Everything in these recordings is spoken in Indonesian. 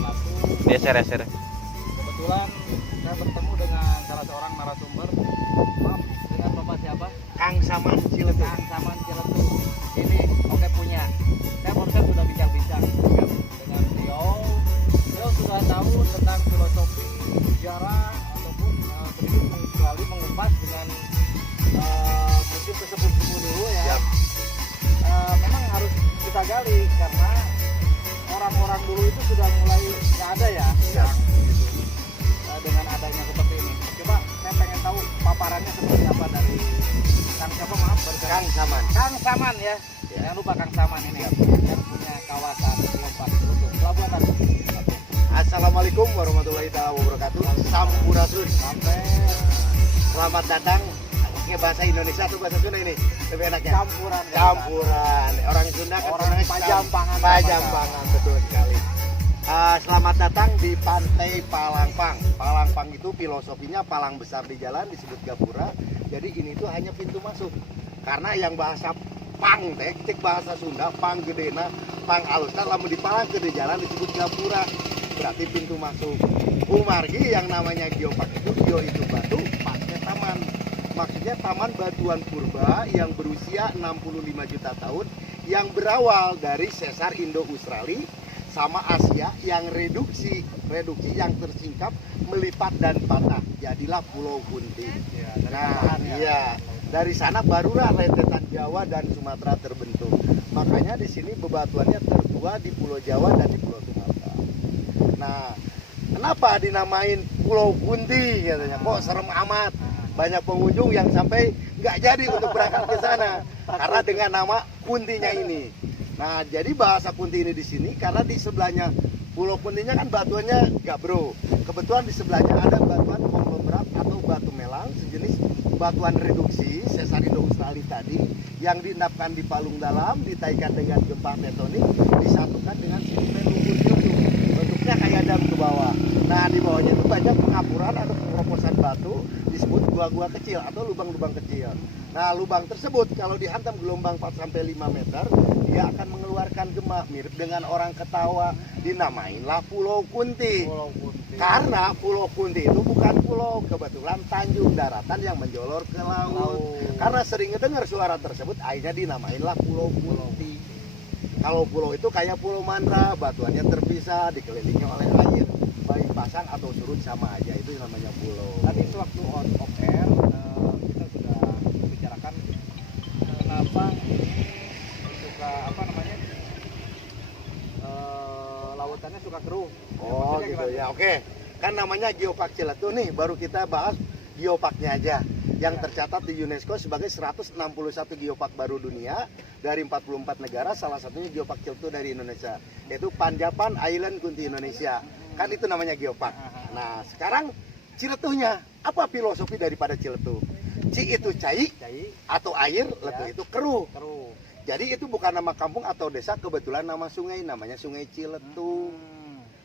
wabarakatuh. Geser. Kebetulan saya bertemu dengan salah seorang narasumber. Maaf, dengan Bapak siapa? Kang Saman Ciletuh. Kang Saman Ciletuh. Ini oke punya. Saya barusan sudah bincang-bincang ya, dengan beliau. Beliau sudah tahu tentang filosofi sejarah ataupun sedikit sekali mengupas dengan musim ke-10 dulu ya. Siap. Memang harus kita gali karena orang-orang dulu itu sudah mulai nggak ada ya. Siap. Gitu. Dengan adanya seperti ini. Coba saya pengen tahu paparannya seperti apa dari Kang siapa maaf barusan. Kang Saman. Kang Saman ya. Jangan lupa Kang Saman ini yang punya kawasan Geopark Ciletuh. Pelabuhan Ratu. Assalamualaikum warahmatullahi wabarakatuh. Sampurasun. Sampai Selamat datang ke bahasa Indonesia atau bahasa Sunda ini lebih enaknya. campuran. Campuran. Orang Sunda kan Orang senangnya Pajampangan. Pajampangan, betul sekali. Selamat datang di Pantai Palangpang. Palangpang itu filosofinya palang besar di jalan disebut gapura. Jadi ini tuh hanya pintu masuk. Karena yang bahasa pang teh, cek bahasa Sunda, pang gedena, pang alusna lamun dipalang ke di jalan disebut gapura. Berarti pintu masuk. Umargi yang namanya geopark itu, geo itu batu, parknya taman. Maksudnya taman batuan purba yang berusia 65 juta tahun yang berawal dari sesar Indo-Australia sama Asia yang reduksi yang tersingkap, melipat dan patah. Jadilah Pulau Kunti. Nah, iya. Dari sana barulah rentetan Jawa dan Sumatera terbentuk. Makanya di sini bebatuannya tertua di Pulau Jawa dan di Pulau Sumatera. Nah, kenapa dinamain Pulau Kunti katanya? Kok serem amat? Banyak pengunjung yang sampai nggak jadi untuk berangkat ke sana karena dengan nama Kuntinya ini. Nah, jadi bahasa Kunti ini di sini karena di sebelahnya Pulau Kuntinya kan batuannya gabro. Kebetulan di sebelahnya ada batuan konglomerat atau batu melang sejenis batuan reduksi sesar Indo-Australia tadi yang diendapkan di palung dalam, ditaikan dengan gempa tektonik, disatukan dengan sedimen lumpur itu. Bentuknya kayak dam ke bawah. Nah, di bawahnya itu banyak pengapuran atau pengeroposan batu disebut gua-gua kecil atau lubang-lubang kecil. Nah, lubang tersebut kalau dihantam gelombang 4-5 meter, dia akan mengeluarkan gema mirip dengan orang ketawa. Dinamainlah Pulau Kunti. Pulau Kunti. Karena Pulau Kunti itu bukan pulau, kebetulan tanjung daratan yang menjolor ke laut. Karena sering dengar suara tersebut, akhirnya dinamainlah Pulau Kunti. Kalau pulau itu kayak Pulau Mandra, batuannya terpisah, dikelilingi oleh air. Baik pasang atau surut sama aja, itu namanya pulau. Tadi sewaktu on off air kita sudah membicarakan kenapa ini suka apa namanya lautannya suka keruh. Oh Maksudnya gitu gimana? ya, oke. Kan namanya Geopark Ciletuh nih, baru kita bahas geoparknya aja. Yang tercatat di UNESCO sebagai 161 geopark baru dunia dari 44 negara, salah satunya Geopark Ciletuh dari Indonesia, yaitu Panjapan Island Kunti Indonesia. Kan itu namanya geopark. Nah, sekarang Ciletuhnya, apa filosofi daripada Ciletuh? Ci itu cai atau air, letuh itu keruh. Keruh. Jadi itu bukan nama kampung atau desa, kebetulan nama sungai, namanya Sungai Ciletuh.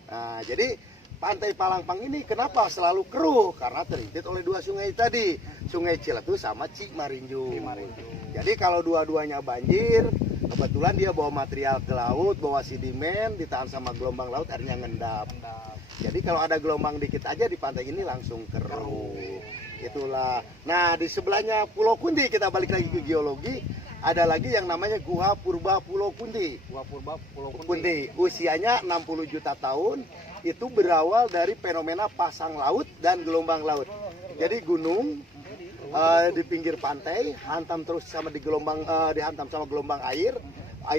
Nah, jadi Pantai Palangpang ini kenapa selalu keruh? Karena terhimpit oleh dua sungai tadi, Sungai Ciletuh sama Cimarinju. Jadi kalau dua-duanya banjir, kebetulan dia bawa material ke laut, bawa sedimen, ditahan sama gelombang laut, akhirnya ngendap. Jadi kalau ada gelombang dikit aja di pantai ini langsung keruh. Itulah. Nah, di sebelahnya Pulau Kunti, kita balik lagi ke geologi, ada lagi yang namanya Guha Purba Pulau Kunti. Gua Purba Pulau Kunti. Kunti, usianya 60 juta tahun, itu berawal dari fenomena pasang laut dan gelombang laut. Jadi gunung di pinggir pantai hantam terus sama dihantam sama gelombang air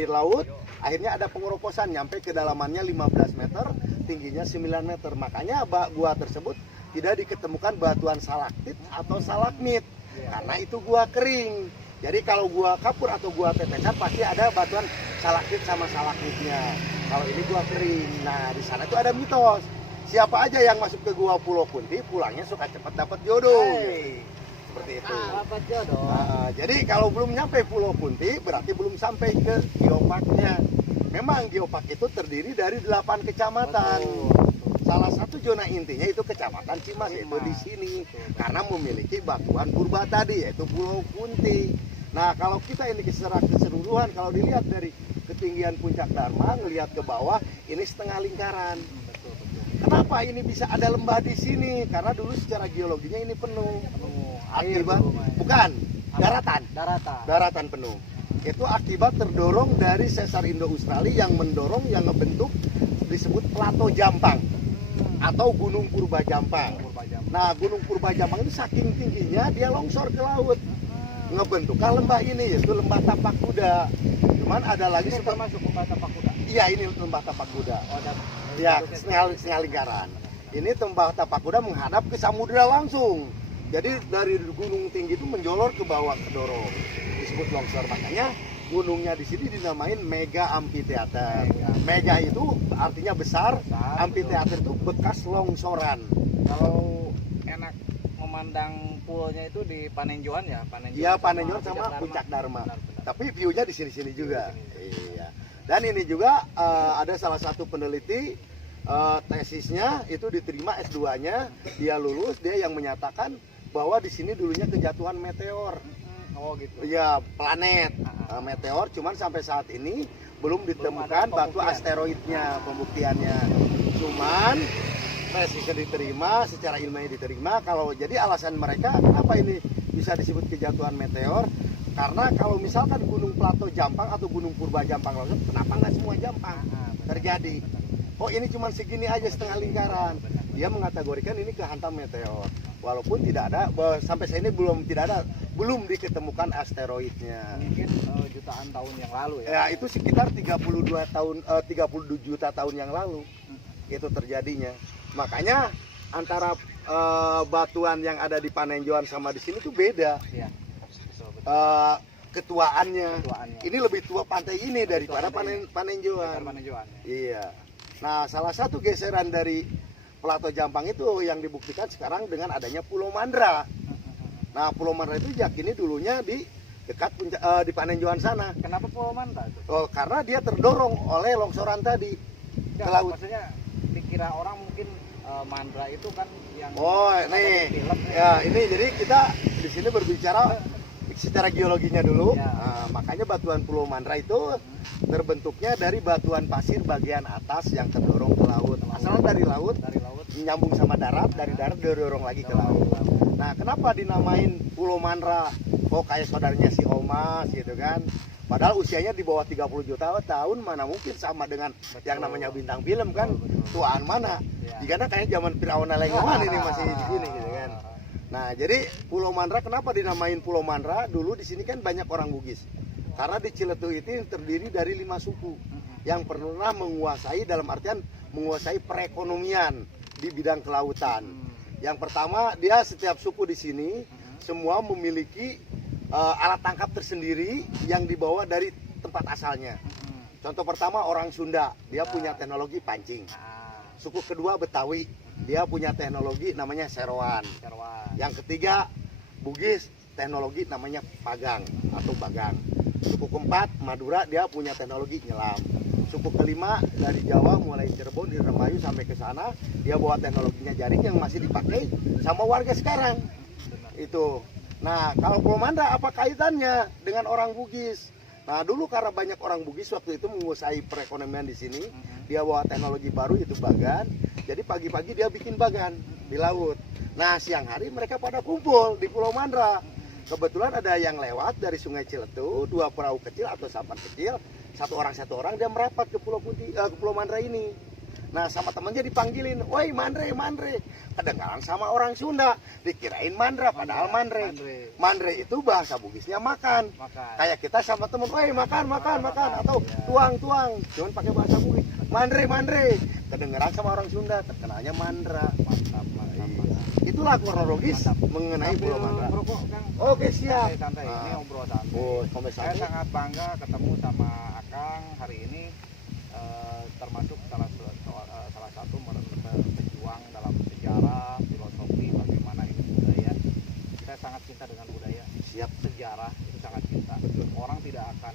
laut, akhirnya ada pengeroposan nyampe kedalamannya 15 meter, tingginya 9 meter. Makanya gua tersebut tidak diketemukan batuan salaktit atau salakmit karena itu gua kering. Jadi kalau gua kapur atau gua tetesan pasti ada batuan salaktit sama salakmitnya. Kalau ini gua kering. Nah, di sana itu ada mitos. Siapa aja yang masuk ke gua Pulau Kunti pulangnya suka cepat dapat jodoh. Seperti itu. Dapat jodoh. Nah, jadi kalau belum nyampe Pulau Kunti berarti belum sampai ke geoparknya. Memang geopark itu terdiri dari 8 kecamatan. Salah satu zona intinya itu kecamatan Cimas, yaitu di sini. Karena memiliki batuan purba tadi, yaitu Pulau Kunti. Nah, kalau kita ini secara keseluruhan, kalau dilihat dari ketinggian puncak Dharma, ngelihat ke bawah, ini setengah lingkaran. kenapa ini bisa ada lembah di sini? Karena dulu secara geologinya ini penuh. Air Akibat dulu, Mas. bukan daratan. Daratan. Daratan penuh. Itu akibat terdorong dari sesar Indo-Australia yang mendorong, yang ngebentuk disebut Plato Jampang atau Gunung Purba Jampang. Purbajampang. Nah, Gunung Purba Jampang itu saking tingginya dia longsor ke laut. Ngebentuklah lembah ini, yaitu lembah Tapak Kuda. Cuman ada lagi Ini termasuk lembah Tapak Kuda. Iya, ini lembah Tapak Kuda. Oh, dan Ya, setengah lingkaran. Ini lembah Tapak Kuda menghadap ke samudera langsung. Jadi dari gunung tinggi itu menjolor ke bawah, kedorong. Disebut longsor. Makanya gunungnya di sini dinamain Mega Amphitheater. Mega itu artinya besar, amphitheater itu bekas longsoran. Kalau enak memandang poolnya itu di Panenjoan ya, Iya, Panenjoan sama Puncak Dharma. Benar. Tapi view-nya di sini-sini juga. Di sini. Iya. Dan ini juga ada salah satu peneliti tesisnya itu diterima S2-nya, dia lulus, dia yang menyatakan bahwa di sini dulunya kejatuhan meteor. Oh gitu. Iya, planet meteor, cuman sampai saat ini belum ditemukan batu asteroidnya, pembuktiannya. Cuman tesisnya diterima, secara ilmiah diterima. Kalau jadi alasan mereka kenapa ini bisa disebut kejatuhan meteor? Karena kalau misalkan Gunung Plato Jampang atau Gunung Purba Jampang longsor, kenapa nggak semua Jampang terjadi? Oh, ini cuma segini aja setengah lingkaran. Dia mengategorikan ini kehantam meteor. Walaupun tidak ada, sampai saat ini belum diketemukan asteroidnya. Mungkin jutaan tahun yang lalu ya. Ya, itu sekitar 32 juta tahun yang lalu itu terjadinya. Makanya antara batuan yang ada di Panenjoan sama di sini tuh beda. Iya. Ketuaannya. Ketuaannya. Ini lebih tua pantai ini daripada pantai Panenjoan. Panenjoan. Iya. Nah, salah satu geseran dari Plato Jampang itu yang dibuktikan sekarang dengan adanya Pulau Mandra. Nah, Pulau Mandra itu yakini dulunya di dekat di Panenjoan sana. Kenapa Pulau Mandra itu? Oh, karena dia terdorong oleh longsoran tadi ke Enggak, laut. maksudnya dikira orang mungkin Mandra itu kan yang Oh, ada nih. di film Ya, ini jadi kita di sini berbicara secara geologinya dulu. Ya. Nah, makanya batuan Pulau Mandra itu terbentuknya dari batuan pasir bagian atas yang terdorong ke laut. Asalnya dari laut, nyambung sama darat, dari darat didorong lagi ke laut. Nah, kenapa dinamain Pulau Mandra? Oh, kayak saudaranya si Omas gitu kan. Padahal usianya di bawah 30 juta tahun, mana mungkin sama dengan yang namanya bintang film kan. Tuaan mana? Karena kayak zaman Firaun Lengoman ini masih di sini gitu kan. Nah, jadi Pulau Mandra kenapa dinamain Pulau Mandra? Dulu di sini kan banyak orang Bugis. Karena di Ciletu itu terdiri dari 5 suku yang pernah menguasai, dalam artian menguasai perekonomian di bidang kelautan. Yang pertama, dia setiap suku di sini semua memiliki alat tangkap tersendiri yang dibawa dari tempat asalnya. Contoh pertama orang Sunda, dia punya teknologi pancing. Suku kedua Betawi, dia punya teknologi namanya seroan. Yang ketiga Bugis, teknologi namanya pagang atau bagang. Suku keempat Madura, dia punya teknologi nyelam. Suku kelima dari Jawa mulai Cirebon, Indramayu sampai ke sana, dia bawa teknologinya jaring yang masih dipakai sama warga sekarang. Itu. Nah, kalau Pulau Mandra apa kaitannya dengan orang Bugis? Nah, dulu karena banyak orang Bugis waktu itu menguasai perekonomian di sini, dia bawa teknologi baru itu bagan. Jadi pagi-pagi dia bikin bagan di laut. Nah, siang hari mereka pada kumpul di Pulau Mandra. Kebetulan ada yang lewat dari Sungai Ciletu, 2 perahu kecil atau sampan kecil, satu orang dia merapat ke Pulau Putih, ke Pulau Mandra ini. Nah, sama temannya dipanggilin, woi Mandre, Mandre. Kedengaran sama orang Sunda, dikirain Mandra, padahal Mandre. Mandre itu bahasa Bugisnya makan. Kayak kita sama temen, woi makan, atau tuang, cuman pakai bahasa Bugis. Mandre, Mandre. Kedengaran sama orang Sunda, terkenalnya Mandra. Itulah kronologis mengenai Pulau Mandra. Oke, siap. Santai, ini ngobrol santai. Oh, sampai Saya santai. sangat bangga ketemu sama Akang hari ini, termasuk salah satu pejuang dalam sejarah, filosofi, bagaimana ini budaya. Saya sangat cinta dengan budaya. Siap. Sejarah itu sangat cinta. Orang tidak akan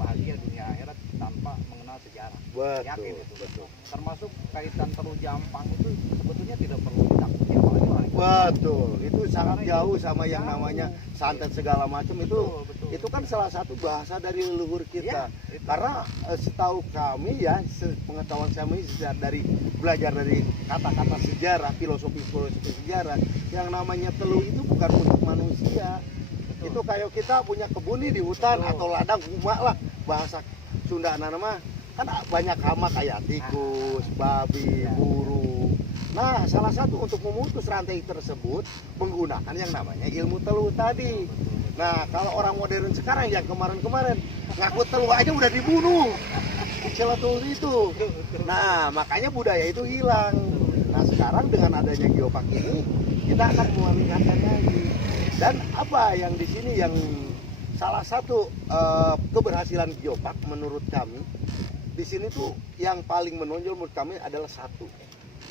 bahagia dunia akhirat tanpa mengenal sejarah. Yakin itu. Betul. Termasuk kaitan Teluk Jampang itu sebetulnya tidak perlu ditakuti apalagi orang. Betul, itu sangat jauh sama yang namanya santet segala macam itu. Betul. Itu kan salah satu bahasa dari leluhur kita. Itu. Karena setahu kami ya, pengetahuan kami dari belajar dari kata-kata sejarah, filosofi sejarah, yang namanya teluh itu bukan untuk manusia. Betul. Itu kayak kita punya kebun nih di hutan atau ladang rumah lah, bahasa Sunda nama kan banyak hama kayak tikus, babi, burung. Nah, salah satu untuk memutus rantai tersebut menggunakan yang namanya ilmu teluh tadi. Nah, kalau orang modern sekarang yang kemarin-kemarin ngaku teluh aja udah dibunuh. Celetul itu. Nah, makanya budaya itu hilang. Nah, sekarang dengan adanya geopark ini kita akan meningkatkan lagi. Dan apa yang di sini yang salah satu keberhasilan geopark menurut kami di sini tuh yang paling menonjol menurut kami adalah satu.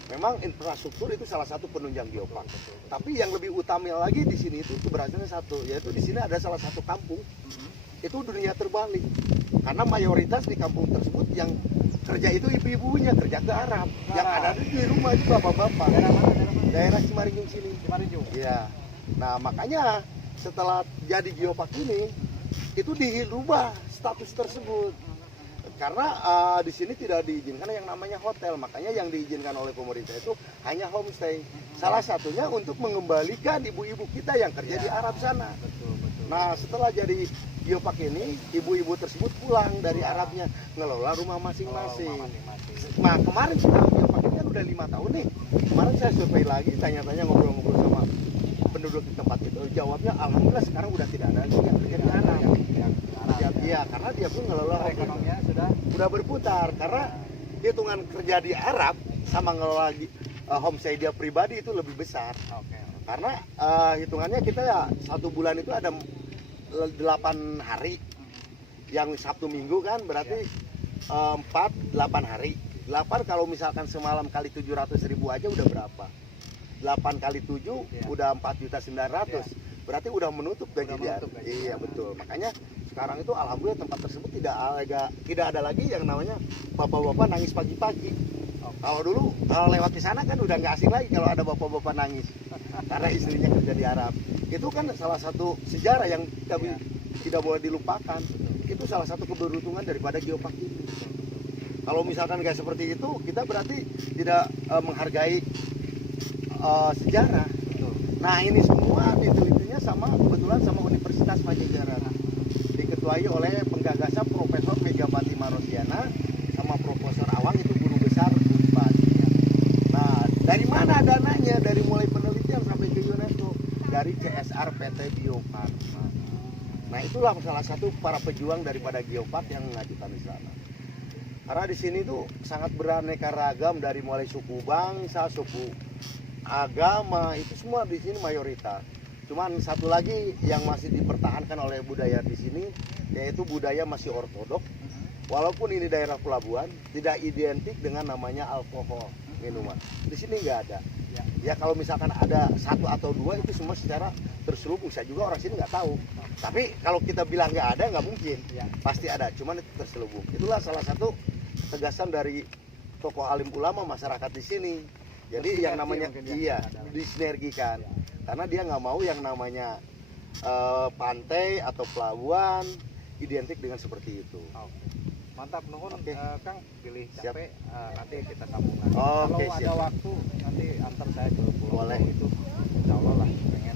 Memang infrastruktur itu salah satu penunjang geopark. Tapi yang lebih utama lagi di sini itu keberhasilannya satu, yaitu di sini ada salah satu kampung. Itu dunia terbalik. Karena mayoritas di kampung tersebut yang kerja itu ibu-ibunya kerja ke Arab. Yang ada di rumah itu bapak-bapak. Daerah Cimarinjung sini. Cimarinjung. Iya. Nah, makanya setelah jadi geopark ini itu dirubah status tersebut. Karena di sini tidak diizinkan yang namanya hotel, makanya yang diizinkan oleh pemerintah itu hanya homestay. Salah satunya untuk mengembalikan ibu-ibu kita yang kerja di Arab sana. Nah, setelah jadi geopark ini, ibu-ibu tersebut pulang dari Arabnya ngelola rumah masing-masing. Nah, kemarin setelah geopark ini kan udah 5 tahun nih. Kemarin saya survei lagi, tanya-tanya ngobrol-ngobrol sama penduduk di tempat itu. Jawabnya alhamdulillah sekarang udah tidak ada lagi yang kerja di Arab. Iya, karena dia pun ngelola Ekonominya sudah berputar. Karena hitungan kerja di Arab sama ngelola homestay dia pribadi itu lebih besar. Karena hitungannya kita ya 1 bulan itu ada 8 hari. Yang Sabtu Minggu kan berarti 4-8 hari. 8 kalau misalkan semalam kali 700.000 aja udah berapa? 8 kali 7 udah 4.900.000. Berarti udah menutup gaji dia. Iya betul. Makanya sekarang itu alhamdulillah tempat tersebut tidak ada lagi yang namanya bapak-bapak nangis pagi-pagi. Kalau dulu kalau lewat di sana kan udah nggak asing lagi kalau ada bapak-bapak nangis karena istrinya kerja di Arab. Itu kan salah satu sejarah yang tidak boleh dilupakan. Itu salah satu keberuntungan daripada geopark ini. Kalau misalkan nggak seperti itu, kita berarti tidak menghargai sejarah. Nah, ini semua ditelitinya kebetulan sama Universitas Pajajaran. Diketuai oleh penggagasnya Profesor Megawati Marosiana sama Profesor Awang, itu guru besar Unpad. Nah, dari mana dananya? Dari mulai penelitian sampai ke UNESCO, dari CSR PT Biopark. Nah, itulah salah satu para pejuang daripada geopark yang mengajukan di sana. Karena di sini tuh sangat beraneka ragam dari mulai suku bangsa, suku agama, itu semua di sini mayoritas. Cuman satu lagi yang masih dipertahankan oleh budaya di sini, yaitu budaya masih ortodok. Walaupun ini daerah pelabuhan, tidak identik dengan namanya alkohol minuman. Di sini nggak ada. Ya kalau misalkan ada 1 atau 2 itu semua secara terselubung. Saya juga orang sini nggak tahu. Tapi kalau kita bilang nggak ada, nggak mungkin. Pasti ada. Cuman itu terselubung. Itulah salah satu tegasan dari tokoh alim ulama masyarakat di sini. Jadi yang namanya disinergikan. Karena dia nggak mau yang namanya pantai atau pelabuhan identik dengan seperti itu. Mantap, nuhun Kang, pilih Siap. capek, nanti kita sambung lagi. Oke, Kalau ada siap. waktu nanti antar saya ke pulau Boleh. itu, insya Allah lah pengen